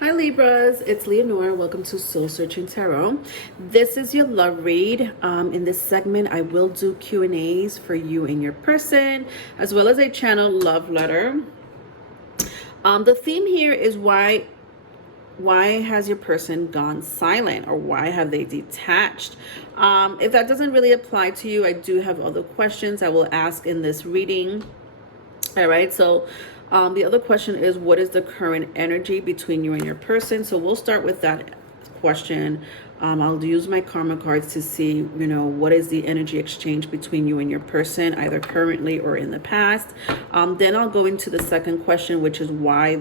Hi Libras, it's Leonore. Welcome to Soul Searching Tarot. This is your love read. In this segment, I will do Q&As for you and your person, as well as a channel love letter. The theme here is why has your person gone silent, or why have they detached? If that doesn't really apply to you, I do have other questions I will ask in this reading. All right, so the other question is, what is the current energy between you and your person? So we'll start with that question. I'll use my karma cards to see, what is the energy exchange between you and your person, either currently or in the past. Then I'll go into the second question, which is why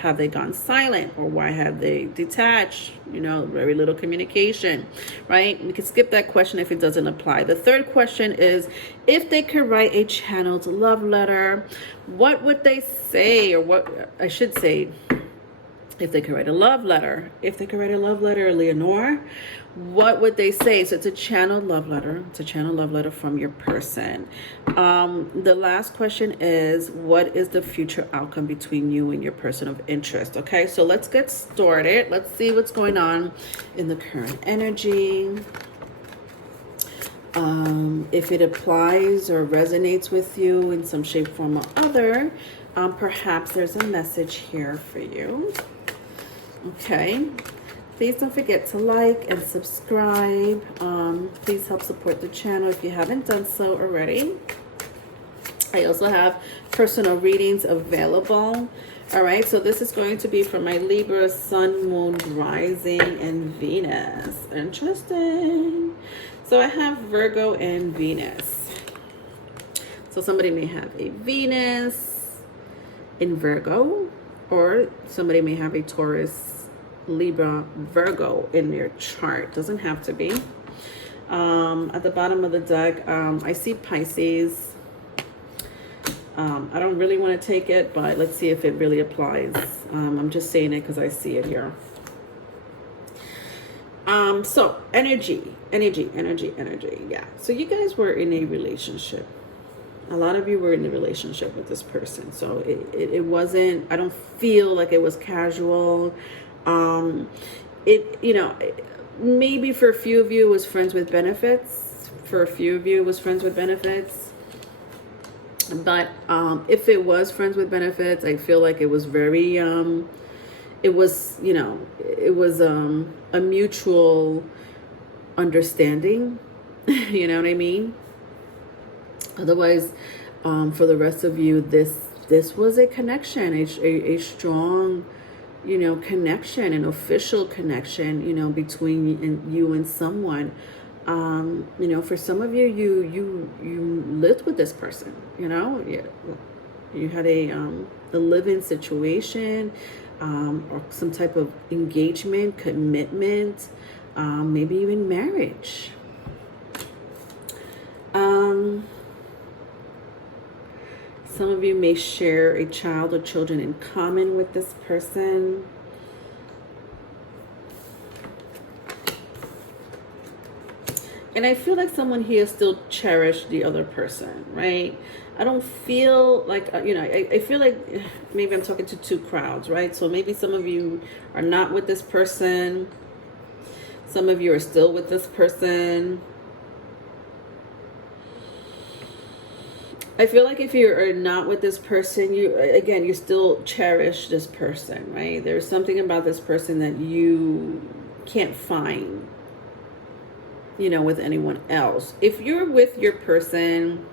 have they gone silent, or why have they detached? Very little communication, right? We can skip that question if it doesn't apply. The third question is, if they could write a channeled love letter, what would they say? Or what I should say, if they could write a love letter, Leonore, what would they say? So it's a channeled love letter. It's a channeled love letter from your person. The last question is, what is the future outcome between you and your person of interest? Okay, so let's get started. Let's see what's going on in the current energy. If it applies or resonates with you in some shape, form, or other, perhaps there's a message here for you. Okay, please don't forget to like and subscribe. Please help support the channel if you haven't done so already. I also have personal readings available. All right, so this is going to be for my Libra, Sun, Moon, Rising, and Venus. Interesting. So I have Virgo and Venus. So somebody may have a Venus in Virgo, or somebody may have a Taurus, Libra, Virgo in their chart. Doesn't have to be. At the bottom of the deck, I see Pisces. I don't really want to take it, but let's see if it really applies. I'm just saying it because I see it here. So energy. Yeah. So you guys were in a relationship. A lot of you were in a relationship with this person. So it wasn't, I don't feel like it was casual. Maybe for a few of you it was friends with benefits. But if it was friends with benefits, I feel like it was very, it was a mutual understanding. You know what I mean? Otherwise, for the rest of you, this was a connection, a strong, connection, an official connection, between you and someone. For some of you, you lived with this person. You had a live-in situation, or some type of engagement, commitment, maybe even marriage. Some of you may share a child or children in common with this person. And I feel like someone here still cherished the other person, right? I don't feel like, I feel like maybe I'm talking to two crowds, right? So maybe some of you are not with this person. Some of you are still with this person. I feel like if you are not with this person, you still cherish this person, right? There's something about this person that you can't find, with anyone else. If you're with your person,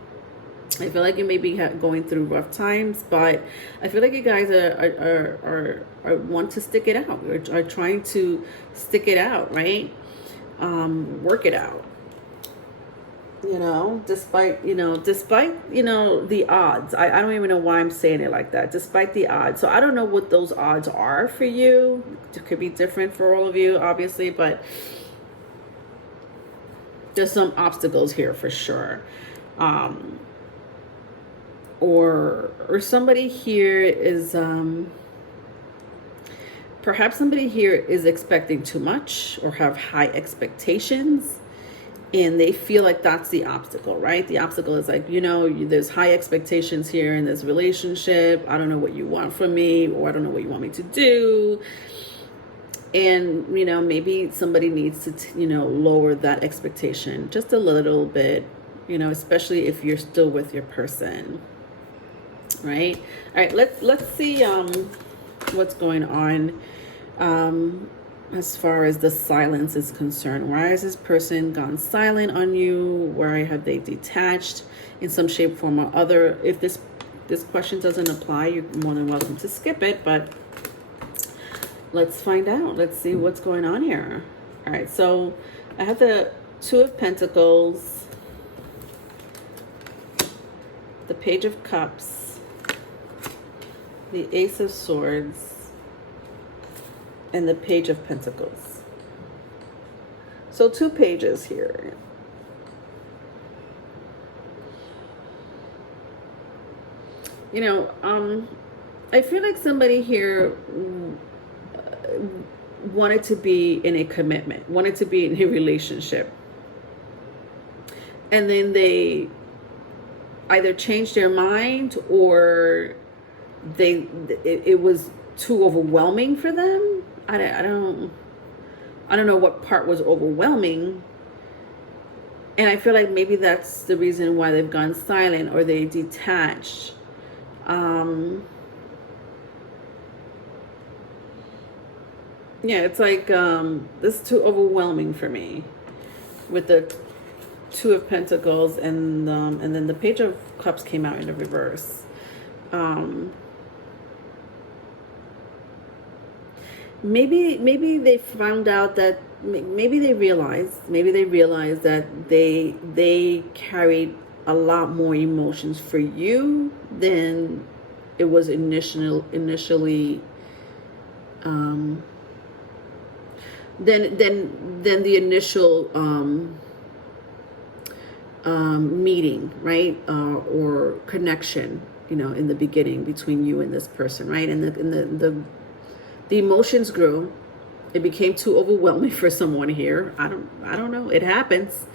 I feel like you may be going through rough times, but I feel like you guys are want to stick it out, or are trying to stick it out, right? Work it out. Despite the odds. I don't even know why I'm saying it like that. Despite the odds. So I don't know what those odds are for you. It could be different for all of you, obviously, but there's some obstacles here for sure. Or somebody here is, perhaps somebody here is expecting too much, or have high expectations. And they feel like that's the obstacle, right? The obstacle is like, there's high expectations here in this relationship. I don't know what you want from me, or I don't know what you want me to do. And, maybe somebody needs to, lower that expectation just a little bit, especially if you're still with your person, right? All right, let's see what's going on as far as the silence is concerned. Why has this person gone silent on you? Why have they detached in some shape, form, or other? If this question doesn't apply, you're more than welcome to skip it, but let's find out. Let's see what's going on here. All right, so I have the Two of Pentacles, the Page of Cups, the Ace of Swords, and the Page of Pentacles. So 2 pages here. I feel like somebody here wanted to be in a commitment, wanted to be in a relationship. And then they either changed their mind, or it was too overwhelming for them. I don't know what part was overwhelming. And I feel like maybe that's the reason why they've gone silent or they detached. Yeah, it's like this is too overwhelming for me with the Two of Pentacles, and then the Page of Cups came out in the reverse. Maybe they found out that maybe they realized that they carried a lot more emotions for you than it was initially than the initial meeting, right? Or connection, in the beginning between you and this person, right? And the emotions grew. It became too overwhelming for someone here. I don't know. It happens.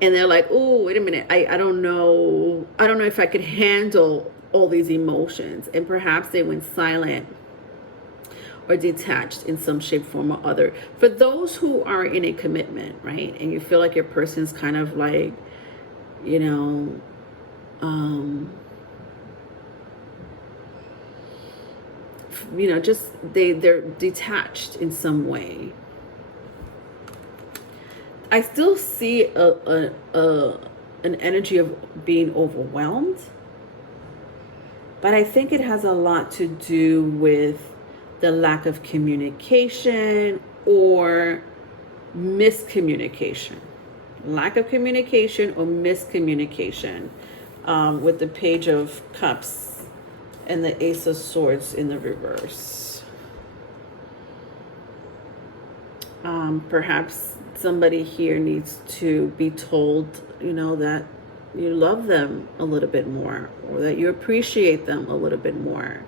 And they're like, oh, wait a minute. I don't know if I could handle all these emotions. And perhaps they went silent or detached in some shape, form, or other. For those who are in a commitment, right? And you feel like your person's kind of like, just they're detached in some way. I still see an energy of being overwhelmed, but I think it has a lot to do with the lack of communication or miscommunication. Lack of communication or miscommunication with the Page of Cups and the Ace of Swords in the reverse. Perhaps somebody here needs to be told, that you love them a little bit more, or that you appreciate them a little bit more.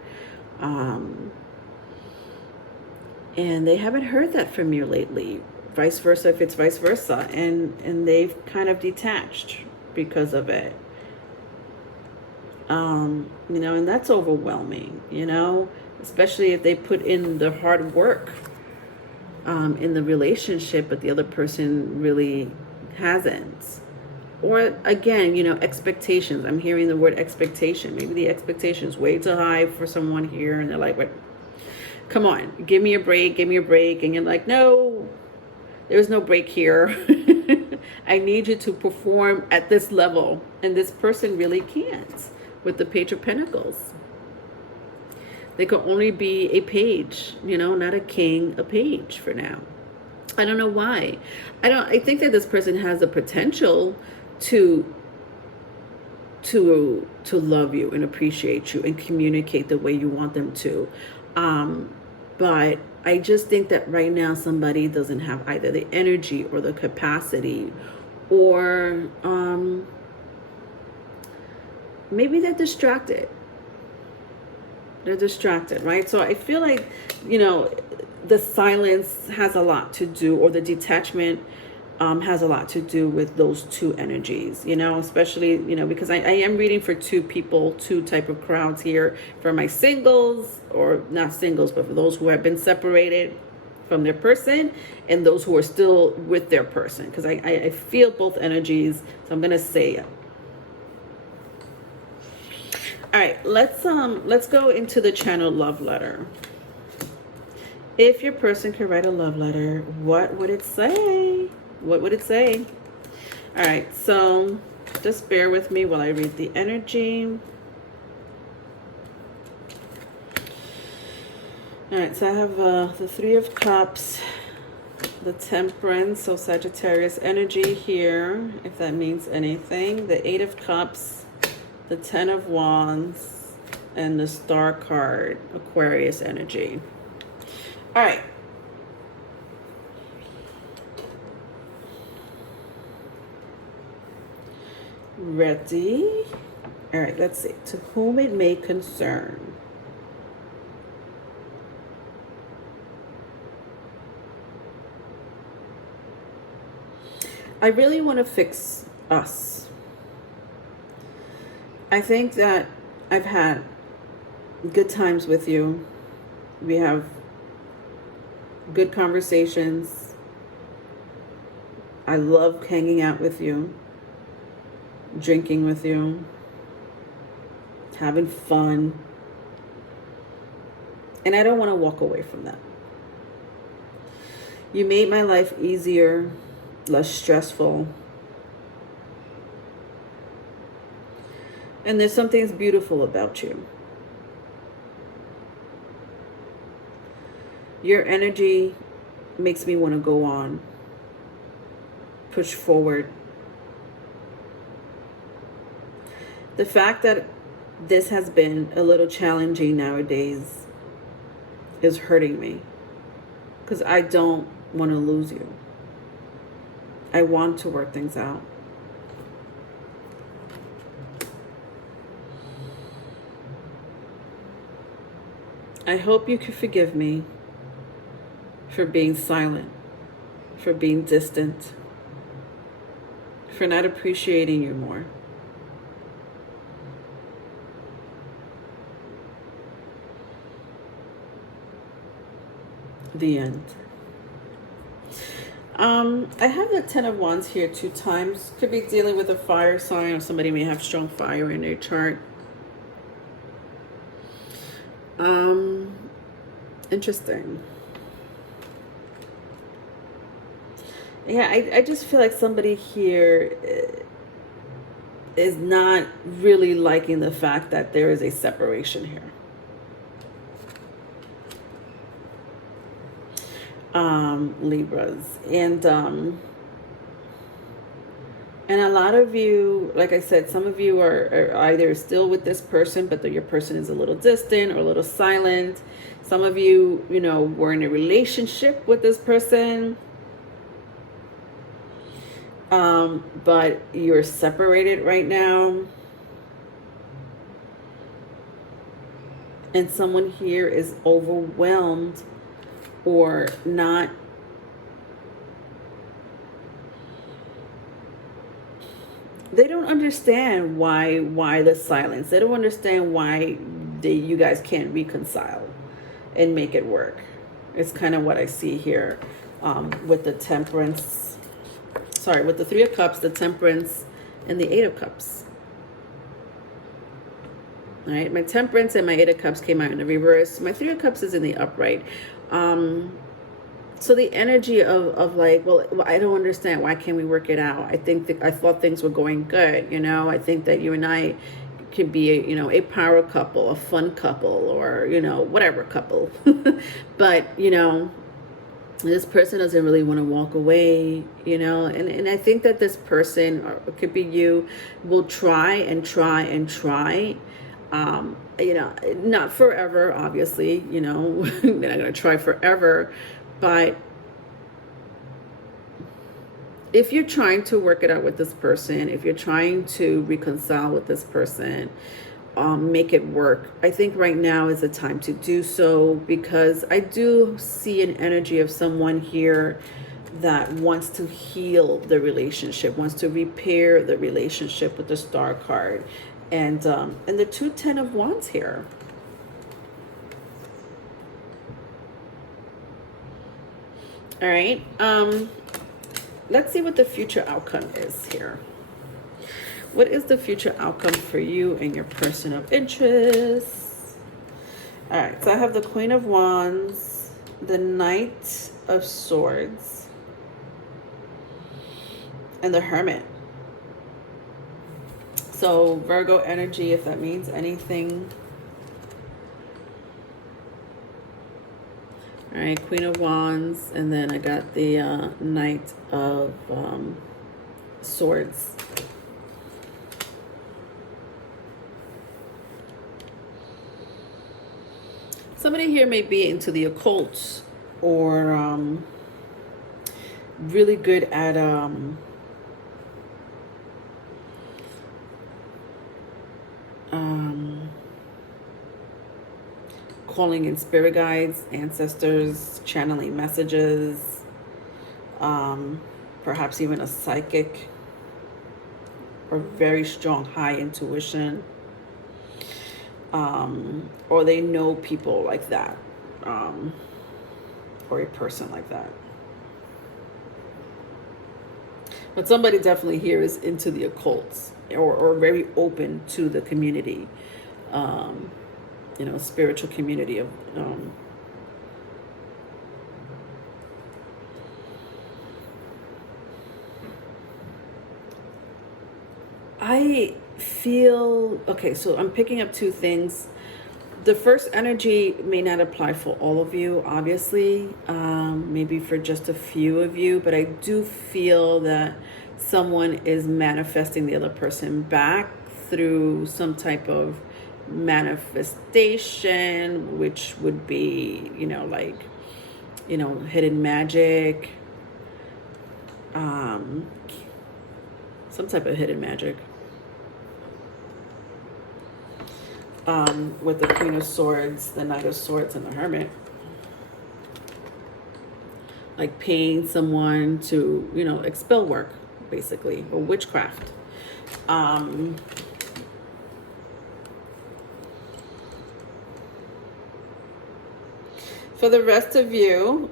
And they haven't heard that from you lately. Vice versa, if it's vice versa. And they've kind of detached because of it. And that's overwhelming, especially if they put in the hard work in the relationship, but the other person really hasn't. Or again, expectations. I'm hearing the word expectation. Maybe the expectation is way too high for someone here, and they're like, "What? Come on, give me a break, and you're like, no, there's no break here. I need you to perform at this level, and this person really can't." With the Page of Pentacles, they could only be a page, not a king, a page for now. I don't know why. I think that this person has the potential to love you and appreciate you and communicate the way you want them to. But I just think that right now somebody doesn't have either the energy or the capacity, or maybe they're distracted. They're distracted, right? So I feel like, the silence has a lot to do, or the detachment has a lot to do with those two energies, especially, because I am reading for two people, two type of crowds here, for my singles, or not singles, but for those who have been separated. from their person and those who are still with their person, because I feel both energies, so I'm gonna say it. All right, let's go into the channel love letter. If your person could write a love letter, what would it say? What would it say? All right, so just bear with me while I read the energy. All right, so I have the Three of Cups, the Temperance, so Sagittarius energy here, if that means anything. The Eight of Cups, the Ten of Wands, and the Star card, Aquarius energy. All right. Ready? All right, let's see. To whom it may concern. I really want to fix us. I think that I've had good times with you. We have good conversations. I love hanging out with you, drinking with you, having fun. And I don't want to walk away from that. You made my life easier, less stressful. And there's something that's beautiful about you. Your energy makes me want to go on, push forward. The fact that this has been a little challenging nowadays is hurting me, because I don't want to lose you. I want to work things out. I hope you can forgive me for being silent, for being distant, for not appreciating you more. The end. I have the Ten of Wands here 2 times. Could be dealing with a fire sign, or somebody may have strong fire in their chart. Interesting. Yeah, I just feel like somebody here is not really liking the fact that there is a separation here. Libras. And a lot of you, like I said, some of you are either still with this person, but your person is a little distant or a little silent. Some of you, were in a relationship with this person, but you're separated right now. And someone here is overwhelmed or not. They don't understand why the silence. They don't understand why you guys can't reconcile and make it work. It's kind of what I see here with the Temperance. Sorry, with the Three of Cups, the Temperance, and the Eight of Cups. All right, my Temperance and my Eight of Cups came out in the reverse. My Three of Cups is in the upright. So the energy of like, well, I don't understand. Why can't we work it out? I thought things were going good. I think that you and I could be a power couple, a fun couple, or whatever couple. But this person doesn't really want to walk away. And I think that this person, or it could be you, will try and try and try. Not forever, obviously. They're not going to try forever. But if you're trying to work it out with this person, if you're trying to reconcile with this person, make it work, I think right now is the time to do so, because I do see an energy of someone here that wants to heal the relationship, wants to repair the relationship with the Star card, and the 2 Ten of Wands here. All right. Let's see what the future outcome is here. What is the future outcome for you and your person of interest? All right. So I have the Queen of Wands, the Knight of Swords, and the Hermit. So Virgo energy, if that means anything. All right, Queen of Wands, and then I got the Knight of Swords. Somebody here may be into the occult, or really good at calling in spirit guides, ancestors, channeling messages, perhaps even a psychic, or very strong high intuition, or they know people like that, or a person like that. But somebody definitely here is into the occult, or very open to the community, spiritual community of I feel, okay, so I'm picking up two things. The first energy may not apply for all of you, obviously, maybe for just a few of you, but I do feel that someone is manifesting the other person back through some type of manifestation, which would be, hidden magic, some type of hidden magic. With the Queen of Swords, the Knight of Swords, and the Hermit. Like paying someone to, expel work, basically, or witchcraft. For the rest of you,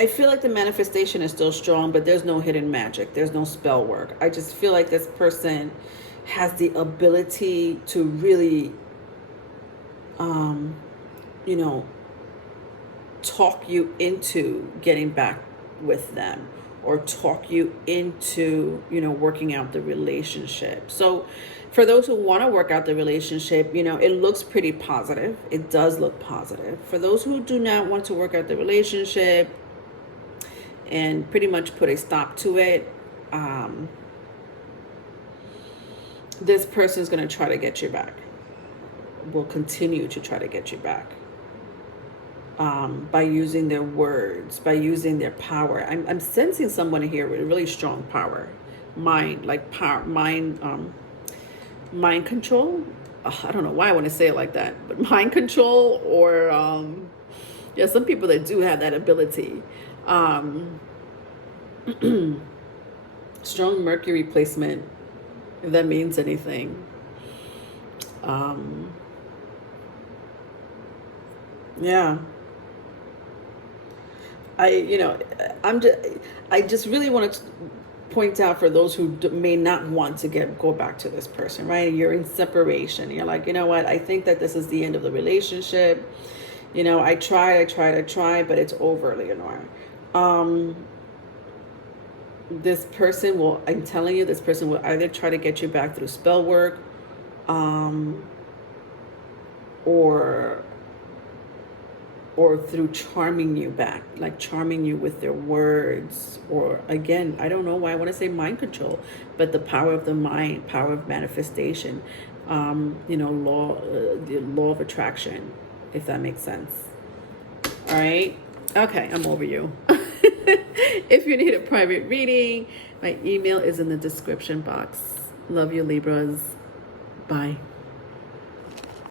I feel like the manifestation is still strong, but there's no hidden magic. There's no spell work. I just feel like this person has the ability to really, talk you into getting back with them, or talk you into, working out the relationship. So for those who want to work out the relationship, it looks pretty positive. It does look positive. For those who do not want to work out the relationship and pretty much put a stop to it, this person is going to try to get you back. Will continue to try to get you back, by using their words, by using their power. I'm sensing someone here with really strong power, mind control. I don't know why I want to say it like that, but mind control, or some people that do have that ability. Strong Mercury placement, if that means anything. Yeah. I just really want to point out for those who may not want to go back to this person, right? You're in separation. You're like, you know what? I think that this is the end of the relationship. I tried, but it's over, Leonora. This person will, I'm telling you, this person will either try to get you back through spell work, or through charming you back, like charming you with their words, or again, I don't know why I want to say mind control, but the power of the mind, power of manifestation, the law of attraction, if that makes sense. All right. Okay, I'm over you. If you need a private reading, my email is in the description box. Love you, Libras. Bye.